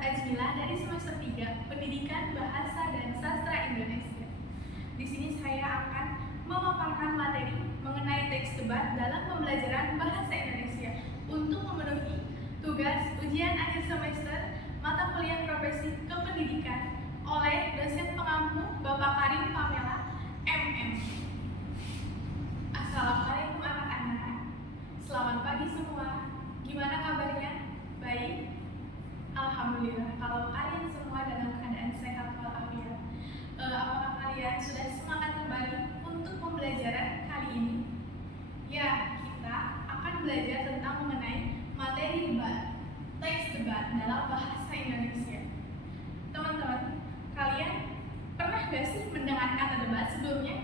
Ajmila dari semester 3 Pendidikan Bahasa dan Sastra Indonesia. Di sini saya akan memaparkan materi mengenai teks debat dalam pembelajaran bahasa Indonesia untuk memenuhi tugas ujian akhir semester mata kuliah profesi kependidikan oleh dosen pengampu Bapak Karim Pamela, MM. Assalamualaikum anak-anak. Selamat pagi semua. Gimana kabarnya? Baik? Alhamdulillah, kalau kalian semua dalam keadaan sehat walafiat. Apakah kalian sudah semangat kembali untuk pembelajaran kali ini? Ya, kita akan belajar tentang mengenai materi debat, teks debat dalam bahasa Indonesia. Teman-teman, kalian pernah gak sih mendengar kata debat sebelumnya?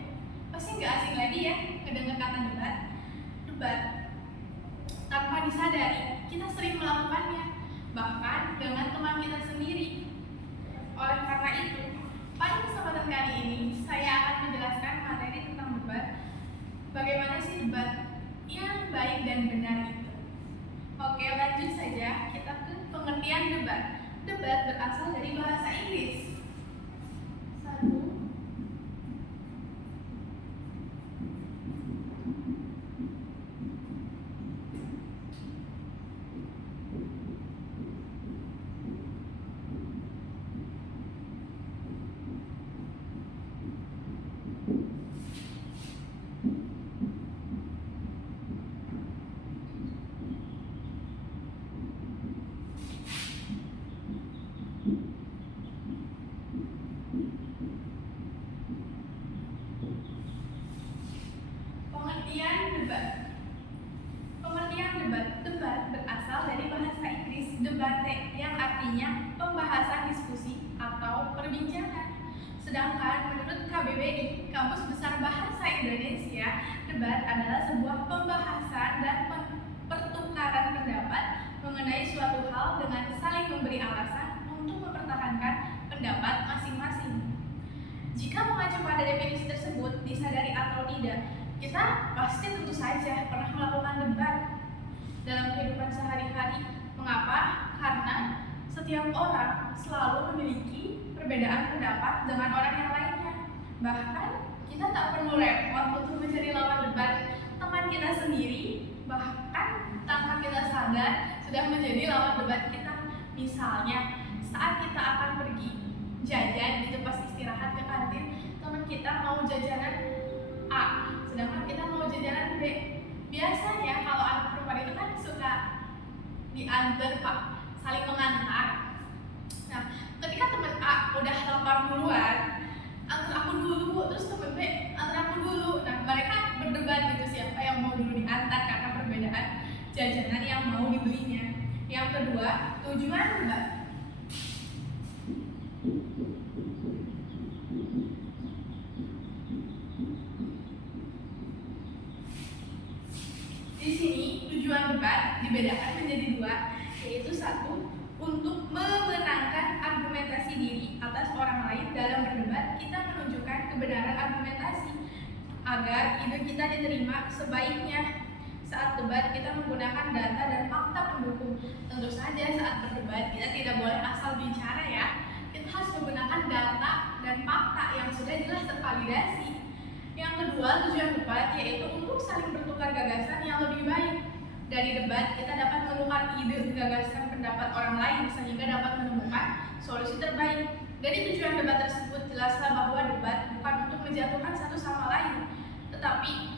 Pasti gak asing lagi ya mendengar kata debat. Debat, tanpa disadari, kita sering melakukannya, bahkan dengan teman kita sendiri. Oleh karena itu, pada kesempatan kali ini saya akan menjelaskan materi tentang debat. Bagaimana sih debat yang baik dan benar itu? Oke, lanjut saja kita ke pengertian debat. Debat berasal dari bahasa Inggris. Pengertian debat. Debat berasal dari bahasa Inggris debate yang artinya pembahasan diskusi atau perbincangan. Sedangkan menurut KBBI, Kamus Besar Bahasa Indonesia, debat adalah sebuah pembahasan dan pertukaran pendapat mengenai suatu hal dengan saling memberi alasan untuk mempertahankan pendapat masing-masing. Jika mengacu pada definisi tersebut, disadari atau tidak, kita pasti tentu saja pernah melakukan debat dalam kehidupan sehari-hari. Mengapa? Karena setiap orang selalu memiliki perbedaan pendapat dengan orang yang lainnya. Bahkan kita tak perlu repot untuk mencari lawan debat. Teman kita sendiri bahkan tanpa kita sadar sudah menjadi lawan debat kita. Misalnya saat kita akan pergi jajan di tempat istirahat ke kantin, teman kita mau jajanan A, sedangkan kita mau jajanan B. Biasanya kalau anak perempuan itu kan suka diantar, Pak, saling mengantar. Nah, ketika teman A udah lapar duluan, antar aku dulu, terus teman B antar aku dulu. Nah, mereka berdebat gitu siapa yang mau dulu diantar karena perbedaan jajanan yang mau dibelinya. Yang kedua, tujuan debat. Di sini tujuan debat dibedakan menjadi dua, yaitu satu, untuk memenangkan argumentasi diri atas orang lain. Dalam berdebat, kita menunjukkan kebenaran argumentasi agar ide kita diterima sebaiknya. Saat debat, kita menggunakan data dan fakta pendukung. Tentu saja saat berdebat, kita tidak boleh asal bicara ya. Kita harus menggunakan data dan fakta yang sudah jelas tervalidasi. Yang kedua, tujuan debat yaitu untuk saling bertukar gagasan yang lebih baik. Dari debat, kita dapat menukar ide, gagasan, pendapat orang lain sehingga dapat menemukan solusi terbaik. Dari tujuan debat tersebut, jelaslah bahwa debat bukan untuk menjatuhkan satu sama lain, tetapi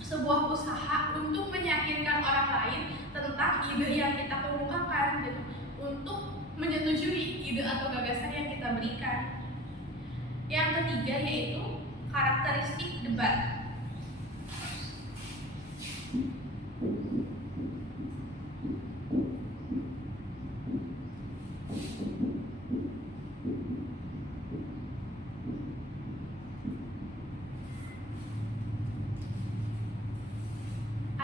sebuah usaha untuk meyakinkan orang lain tentang ide yang kita kemukakan, gitu, untuk menyetujui ide atau gagasan yang kita berikan. Yang ketiga yaitu karakteristik debat.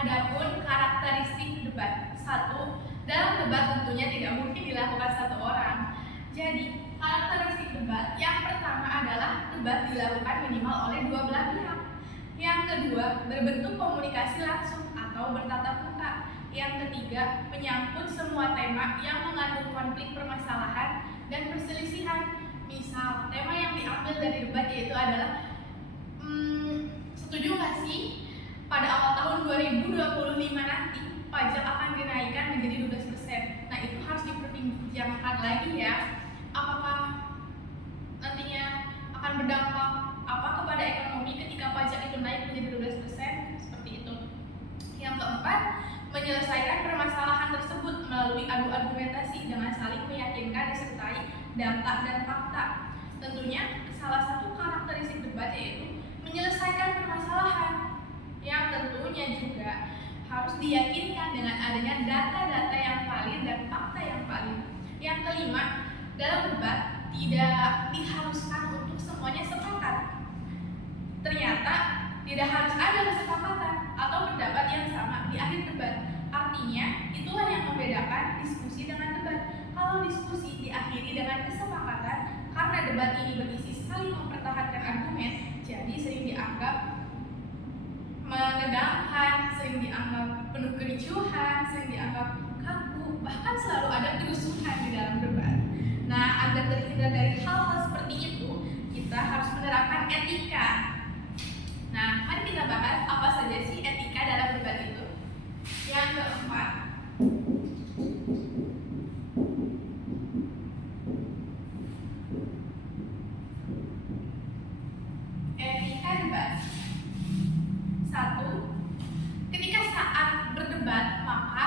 Adapun karakteristik debat. Satu, dalam debat tentunya tidak mungkin dilakukan satu orang. Jadi, karakteristik debat yang pertama adalah debat dilakukan minimal oleh dua belah pihak. Yang kedua, berbentuk komunikasi langsung atau bertatap muka. Yang ketiga, menyangkut semua tema yang mengandung konflik permasalahan dan perselisihan. Misal, tema yang diambil dari debat yaitu adalah setuju nggak sih pada awal tahun 2025 nanti pajak akan dinaikkan menjadi 12%. Nah, itu harus diperbincangkan lagi ya. Apakah nantinya akan berdampak apa kepada ekonomi ketika pajak itu naik menjadi 12%? Seperti itu. Yang keempat, menyelesaikan permasalahan tersebut melalui adu argumentasi dengan saling meyakinkan disertai data dan fakta. Tentunya salah satu karakteristik debat yaitu menyelesaikan permasalahan yang tentunya juga harus diyakinkan dengan adanya data-data yang valid dan fakta yang valid. Yang kelima, dalam debat tidak diharuskan untuk semuanya sepakat. Ternyata tidak harus ada kesepakatan atau pendapat yang sama di akhir debat. Artinya, itulah yang membedakan diskusi dengan debat. Kalau diskusi diakhiri dengan kesepakatan, karena debat ini berisi saling mempertahankan argumen, jadi sering dianggap menegangkan, sering dianggap penuh kericuhan, sering dianggap kaku, bahkan selalu ada kerusuhan di dalam debat. Nah, agar terhindar dari hal-hal seperti itu, kita harus menerapkan etika. Nah, mari kita bahas apa saja sih etika dalam debat itu. Yang keempat, etika debat. 1. Ketika saat berdebat, maka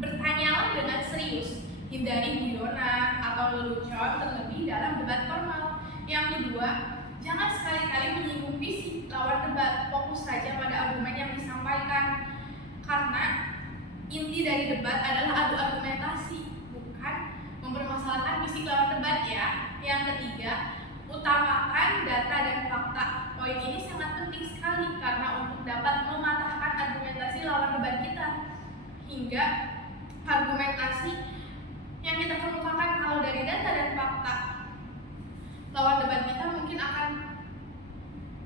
bertanyalah dengan serius. Hindari guyonan atau lelucon terlebih dalam debat formal. Yang kedua, jangan sekali-kali menyinggung fisik lawan debat. Fokus saja pada argumen yang disampaikan. Karena inti dari debat adalah adu argumentasi, bukan mempermasalahkan fisik lawan debat ya. Yang ketiga, utamakan data dan fakta. Poin ini sangat penting sekali karena untuk dapat mematahkan argumentasi lawan debat kita, hingga argumentasi yang kita kemukakan kalau dari data dan fakta lawan debat kita mungkin akan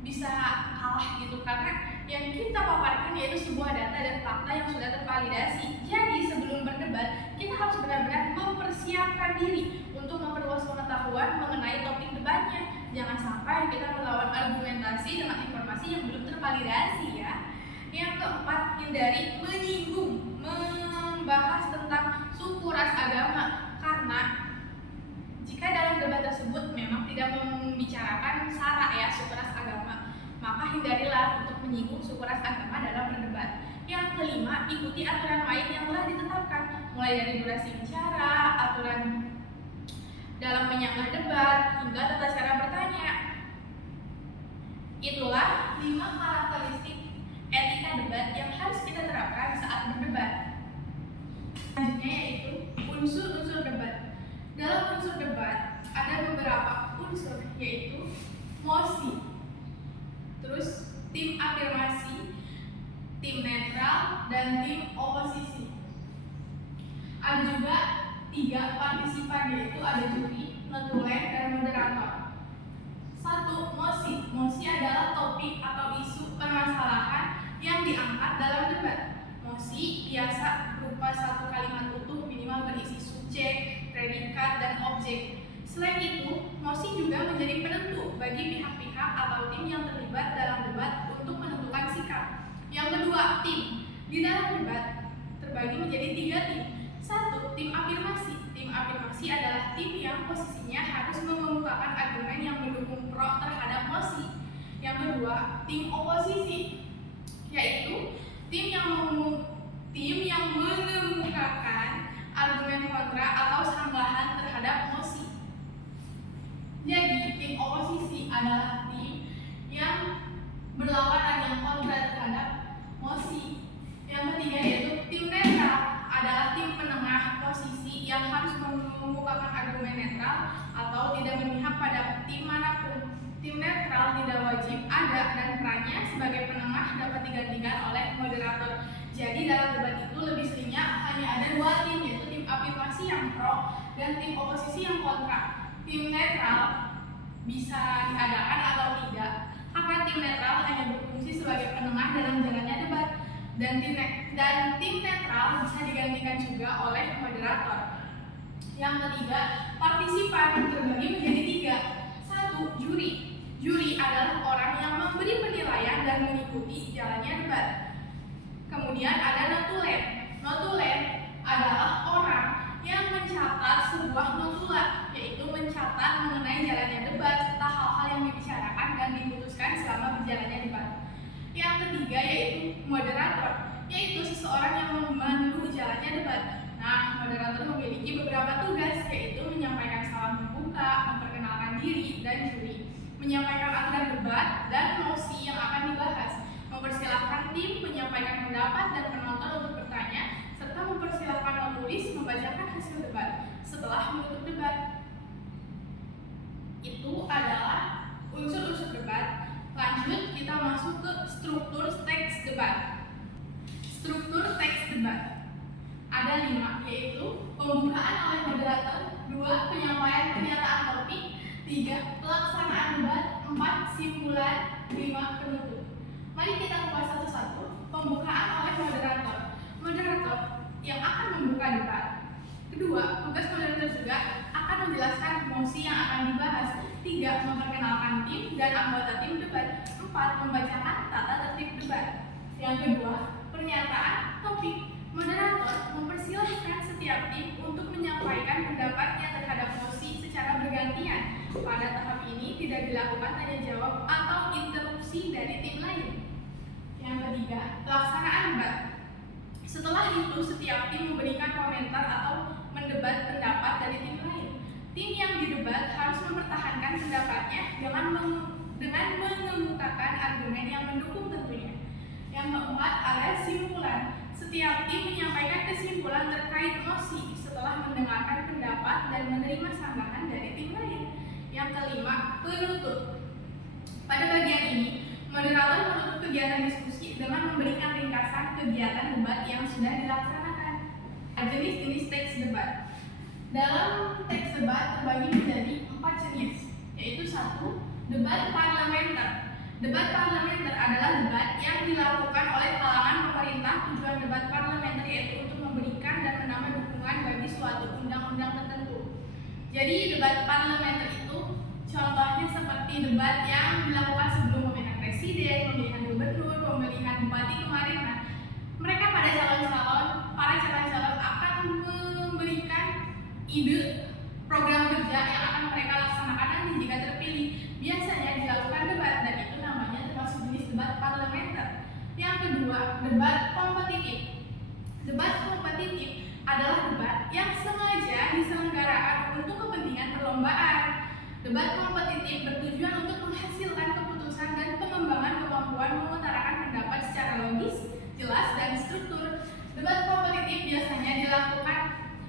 bisa kalah gitu, karena yang kita paparkan yaitu sebuah data dan fakta yang sudah tervalidasi. Jadi sebelum berdebat kita harus benar-benar mempersiapkan diri untuk memperluas pengetahuan mengenai topik debatnya. Jangan sampai kita melawan argumentasi dengan informasi yang belum tervalidasi ya. Yang keempat, hindari menyinggung, membahas tentang suku, ras, agama. Karena jika dalam debat tersebut memang tidak membicarakan sara ya, suku, ras, agama, maka hindarilah untuk menyinggung suku, ras, agama dalam berdebat. Yang kelima, ikuti aturan main yang telah ditetapkan, mulai dari durasi bicara, aturan dalam menyanggah debat, hingga tata cara bertanya. Itulah 5 karakteristik etika debat yang harus kita terapkan saat berdebat. Selanjutnya yaitu unsur-unsur debat. Dalam unsur debat ada beberapa unsur, yaitu mosi, terus tim afirmasi, tim netral, dan tim oposisi. Ada juga 3 partisipan, yaitu ada juri, notulen, dan moderator. 1. Mosi. Mosi adalah topik atau isu permasalahan yang diangkat dalam debat. Mosi biasa berupa satu kalimat utuh minimal berisi subjek, predikat, dan objek. Selain itu, mosi juga menjadi penentu bagi pihak-pihak atau tim yang terlibat dalam debat untuk menentukan sikap. Yang kedua, tim. Di dalam debat terbagi menjadi 3 tim. 1. Tim afirmasi. Tim afirmasi adalah tim yang posisinya harus mengemukakan argumen yang mendukung pro terhadap mosi. Yang kedua, tim oposisi, yaitu tim yang mengemukakan argumen kontra atau sanggahan terhadap mosi. Jadi, tim oposisi adalah tim yang berlawanan, yang kontra terhadap mosi. Yang ketiga yaitu tim netral, adalah tim penengah posisi yang harus mengemukakan argumen netral atau tidak memihak pada tim manapun. Tim netral tidak wajib ada dan perannya sebagai penengah dapat digantikan oleh moderator. Jadi dalam debat itu lebih seringnya hanya ada 2 tim, yaitu tim afirmasi yang pro dan tim oposisi yang kontra. Tim netral bisa diadakan atau tidak, karena tim netral hanya berfungsi sebagai penengah dalam jalannya debat. dan tim netral bisa digantikan juga oleh moderator. Yang ketiga, partisipan terbagi menjadi 3. 1. Juri. Juri adalah orang yang memberi penilaian dan mengikuti jalannya debat. Kemudian ada notulen. Notulen adalah orang yang mencatat sebuah notula, yaitu mencatat mengenai jalannya debat serta hal-hal yang dibicarakan dan diputuskan selama berjalannya debat. Yang ketiga yaitu moderator, yaitu seseorang yang memandu jalannya debat. Nah, moderator memiliki beberapa tugas, yaitu menyampaikan salam pembuka, memperkenalkan diri dan juri, menyampaikan aturan debat dan mosi yang akan dibahas, mempersilahkan tim menyampaikan pendapat dan penonton untuk bertanya, serta mempersilahkan penulis membacakan hasil debat setelah menutup debat. Itu adalah unsur-unsur debat. Lanjut, kita masuk ke struktur teks debat. Struktur teks debat ada 5, yaitu pembukaan oleh moderator, 2. Penyampaian pernyataan topik, 3. Pelaksanaan debat, 4. Simpulan, 5. Penutup. Mari kita kupas satu-satu. Pembukaan oleh moderator. Moderator yang akan membuka debat. Kedua, tugas moderator juga akan menjelaskan mosi yang akan dibahas. 3. Memperkenalkan tim dan anggota tim debat. 4. Membacakan tata tertib debat. Yang kedua, pernyataan topik. Moderator mempersilahkan setiap tim untuk menyampaikan pendapatnya terhadap mosi secara bergantian. Pada tahap ini tidak dilakukan tanya jawab atau interupsi dari tim lain. Yang ketiga, pelaksanaan debat. Setelah itu, setiap tim memberikan komentar atau mendebat pendapat dari tim lain. Tim yang didebat harus mempertahankan pendapatnya dengan mengemukakan argumen yang mendukung tentunya. Yang keempat, ada simpulan. Setiap tim menyampaikan kesimpulan terkait mosi setelah mendengarkan pendapat dan menerima sambahan dari tim lain. Yang kelima, penutup. Pada bagian ini, moderator menutup kegiatan diskusi dengan memberikan ringkasan kegiatan debat yang sudah dilaksanakan. Jenis-jenis teks debat. Dalam teks debat terbagi menjadi 4 jenis, yaitu 1. Debat parlementer. Debat parlementer adalah debat yang dilakukan oleh kalangan pemerintah. Tujuan debat parlementer yaitu untuk memberikan dan menambah dukungan bagi suatu undang-undang tertentu. Jadi debat parlementer itu contohnya seperti debat yang dilakukan sebelum pemilihan presiden, pemilihan gubernur, pemilihan bupati kemarin. Nah, mereka para calon-calon akan memberikan ide program kerja yang akan mereka laksanakan nanti jika terpilih. Biasanya dilakukan debat dan itu namanya termasuk jenis debat parlementer. Yang kedua, debat kompetitif. Debat kompetitif adalah debat yang sengaja diselenggarakan untuk kepentingan perlombaan. Debat kompetitif bertujuan untuk menghasilkan keputusan dan pengembangan kemampuan mengutarakan pendapat secara logis, jelas, dan struktur. Debat kompetitif biasanya dilakukan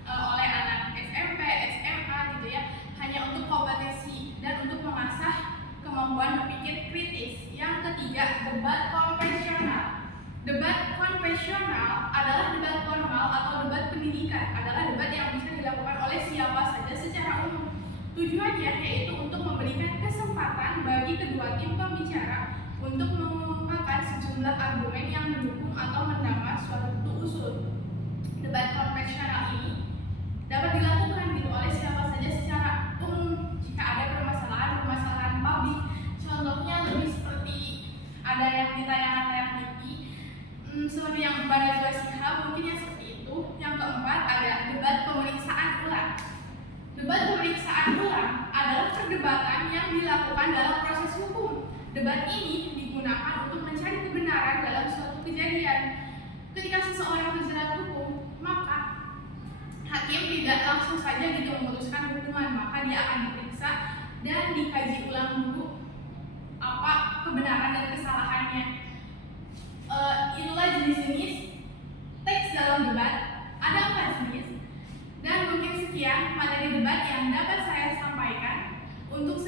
oleh anak SMP, SMA gitu ya, hanya untuk kompetisi dan untuk mengasah kemampuan berpikir kritis. Yang ketiga, debat konvensional. Debat konvensional adalah debat formal atau debat pendidikan, adalah debat yang bisa dilakukan oleh siapa saja secara umum. Tujuannya yaitu untuk memberikan kesempatan bagi kedua tim pembicara untuk mengungkapkan sejumlah argumen yang mendukung atau menambah suatu usul. Debat konvensional ini dapat dilakukan oleh siapa saja secara umum jika ada permasalahan publik. Contohnya lebih seperti ada yang di tayangan TV, seperti yang Mbak Najwa Shihab, mungkin yang seperti itu. Yang keempat, ada debat pemeriksaan ulang. Debat pemeriksaan ulang adalah perdebatan yang dilakukan dalam proses hukum. Debat ini digunakan untuk mencari kebenaran dalam suatu kejadian. Ketika seseorang terjerat hukum, maka hakim tidak langsung saja memutuskan hukuman, maka dia akan diperiksa dan dikaji ulang dulu apa kebenaran dan kesalahannya. Itulah jenis-jenis teks dalam debat. Ada 4 jenis. Dan mungkin sekian materi debat yang dapat saya sampaikan untuk